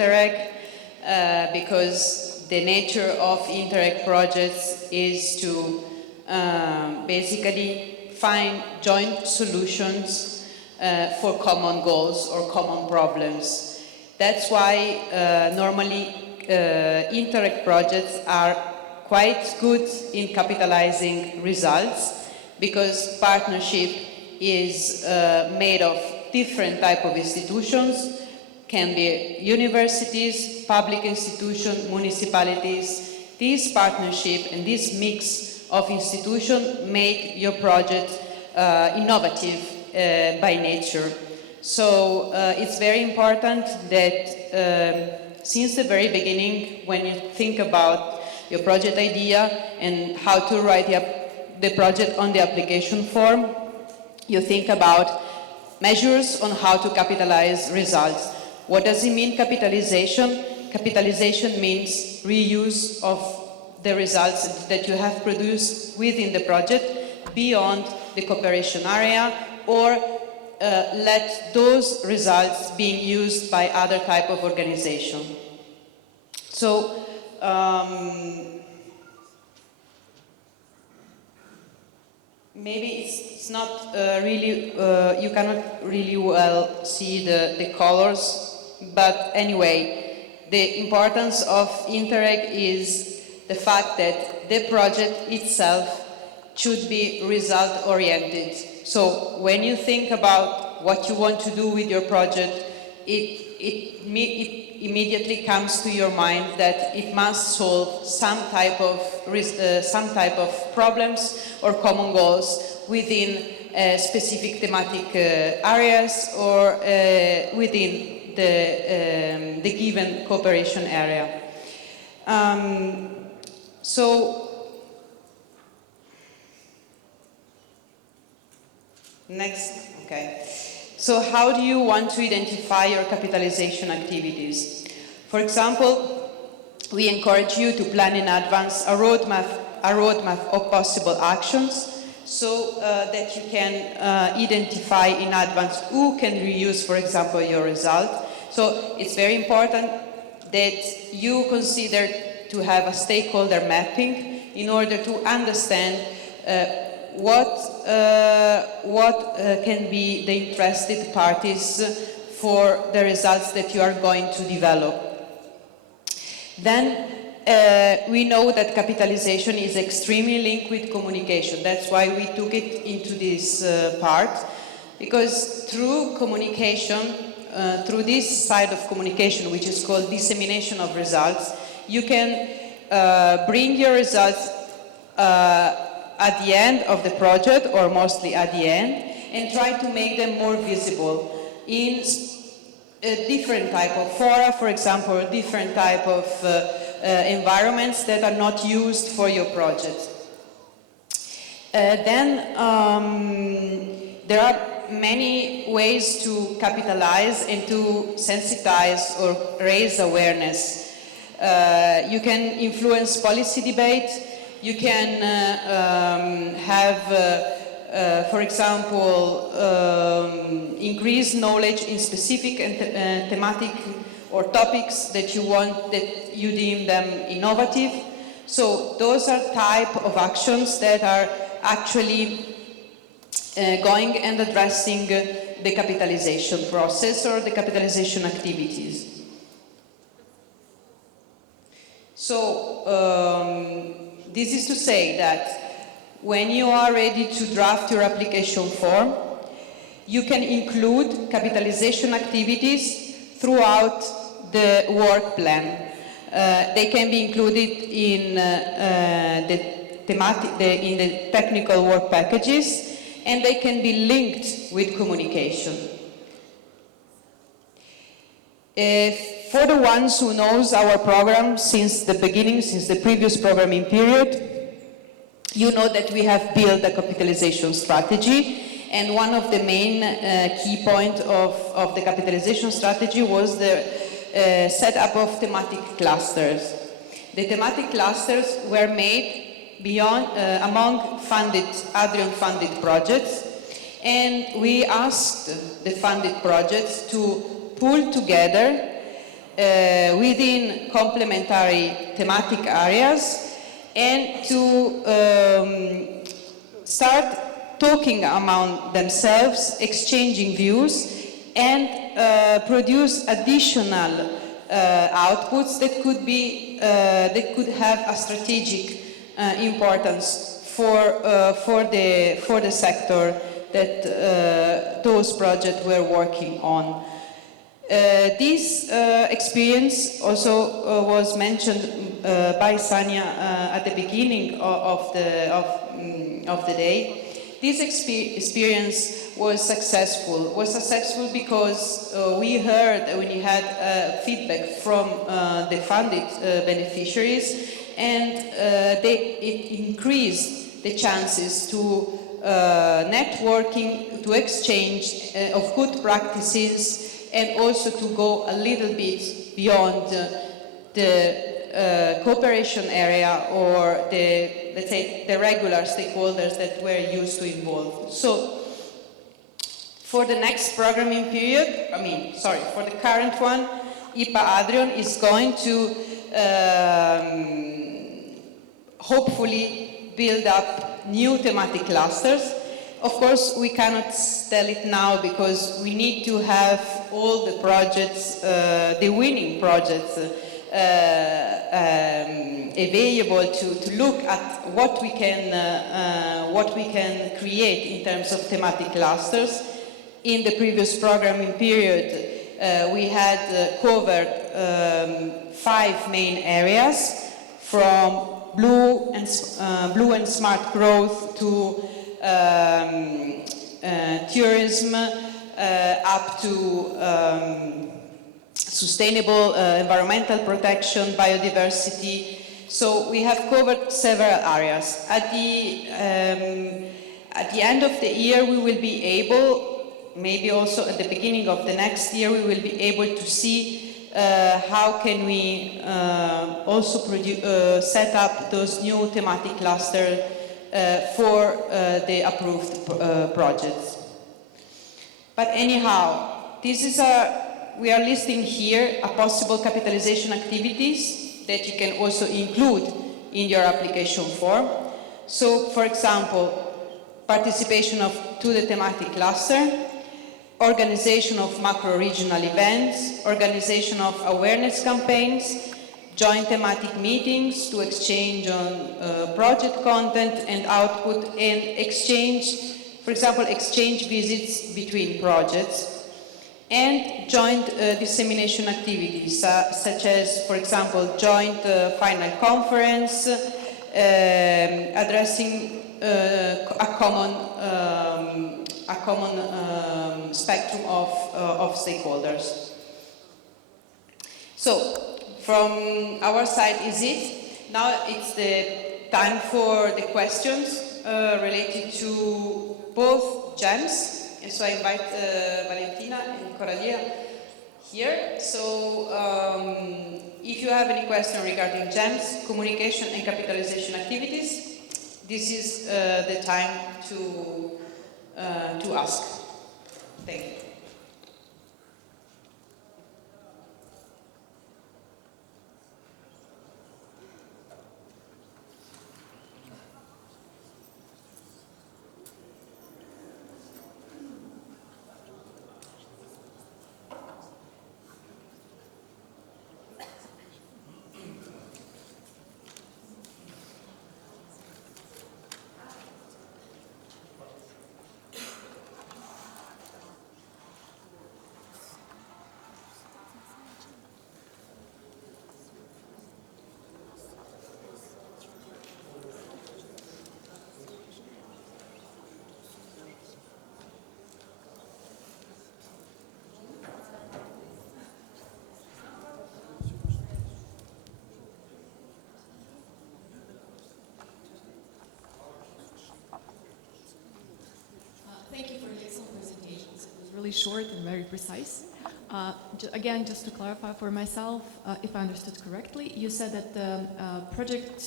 Interreg, because the nature of Interreg projects is to basically find joint solutions for common goals or common problems. That's why normally Interreg projects are quite good in capitalizing results, because partnership is made of different type of institutions, can be universities, public institutions, municipalities. This partnership and this mix of institutions make your project innovative by nature. So it's very important that since the very beginning, when you think about your project idea and how to write the project on the application form, you think about measures on how to capitalize results. What does it mean, capitalization? Capitalization means reuse of the results that you have produced within the project beyond the cooperation area, or let those results being used by other type of organization. So, maybe it's not really, you cannot really well see the colors, but anyway, the importance of Interreg is the fact that the project itself should be result-oriented. So when you think about what you want to do with your project, it immediately comes to your mind that it must solve some type of problems or common goals within specific thematic areas or within the given cooperation area. Next, okay. So how do you want to identify your capitalization activities? For example, we encourage you to plan in advance a roadmap of possible actions, so that you can identify in advance who can reuse, for example, your result. So it's very important that you consider to have a stakeholder mapping in order to understand what can be the interested parties for the results that you are going to develop. Then we know that capitalization is extremely linked with communication. That's why we took it into this part, because through communication, through this side of communication, which is called dissemination of results, you can bring your results at the end of the project, or mostly at the end, and try to make them more visible in a different type of fora, for example, different type of environments that are not used for your project. Then there are many ways to capitalize and to sensitize or raise awareness. You can influence policy debate. You can have, for example, increase knowledge in specific and thematic or topics that you want, that you deem them innovative. So those are type of actions that are actually going and addressing the capitalization process or the capitalization activities. So this is to say that when you are ready to draft your application form, you can include capitalization activities throughout the work plan. They can be included in in the technical work packages, and they can be linked with communication. For the ones who knows our program since the beginning, since the previous programming period, you know that we have built a capitalization strategy, and one of the main key points of the capitalization strategy was the setup of thematic clusters. The thematic clusters were made among funded, ADRION-funded projects, and we asked the funded projects to pull together within complementary thematic areas, and to start talking among themselves, exchanging views, and produce additional outputs that could be that could have a strategic importance for the sector that those projects were working on. This experience also was mentioned by Sanya at the beginning of the day. This experience was successful. Because we had feedback from the funded beneficiaries, and it increased the chances to networking, to exchange of good practices, and also to go a little bit beyond the cooperation area or the, let's say, the regular stakeholders that were used to involve. So, for the next programming period, for the current one, IPA ADRION is going to hopefully build up new thematic clusters. Of course, we cannot tell it now because we need to have all the projects, the winning projects, available to look at what we can create in terms of thematic clusters. In the previous programming period, we had covered 5 main areas, from blue and smart growth to tourism, up to sustainable environmental protection, biodiversity. So we have covered several areas. At the end of the year, we will be able, maybe also at the beginning of the next year, we will be able to see how can we also set up those new thematic clusters for the approved projects. But anyhow, we are listing here a possible capitalization activities that you can also include in your application form. So, for example, participation to the thematic cluster, organization of macro-regional events, organization of awareness campaigns, joint thematic meetings to exchange on project content and output, and exchange, for example, exchange visits between projects, and joint dissemination activities, such as, for example, joint final conference, addressing a common spectrum of stakeholders. So, from our side is it. Now it's the time for the questions related to both GEMS. And so I invite Valentina and Coralia here. So if you have any question regarding GEMS, communication and capitalization activities, this is the time to ask. Thank you. Thank you for the excellent presentations. It was really short and very precise. Again, just to clarify for myself, if I understood correctly, you said that the project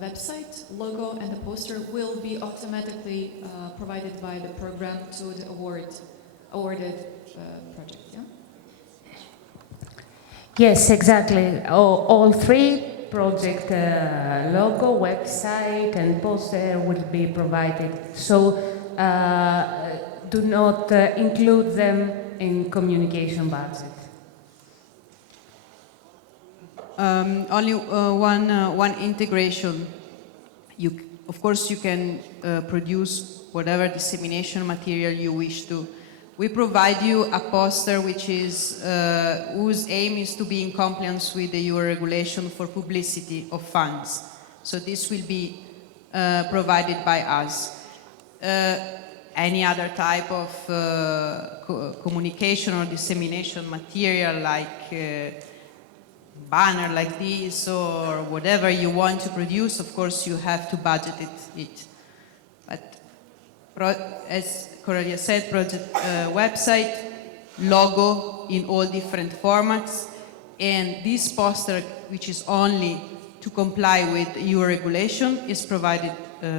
website, logo, and the poster will be automatically provided by the program to the awarded project, yeah? Yes, exactly. All three project logo, website, and poster will be provided. So do not include them in communication budget. Only one integration. Of course, you can produce whatever dissemination material you wish to. We provide you a poster which is whose aim is to be in compliance with the EU regulation for publicity of funds. So this will be provided by us. Any other type of communication or dissemination material like banner like this or whatever you want to produce, of course you have to budget it. But as Coralia said, project website, logo in all different formats, and this poster, which is only to comply with EU regulation, is provided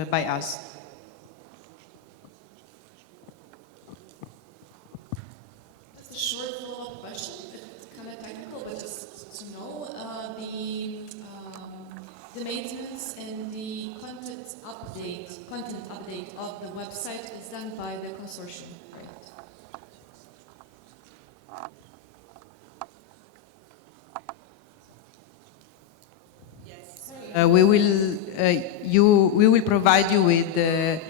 by us. Just a short follow-up question. It's kind of technical, but just to know the maintenance and the content update of the website is done by the consortium, right? We will provide you with the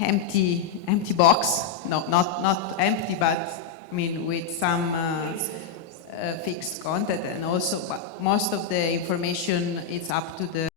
empty box. No, not empty, but I mean with some fixed content, and also most of the information is up to the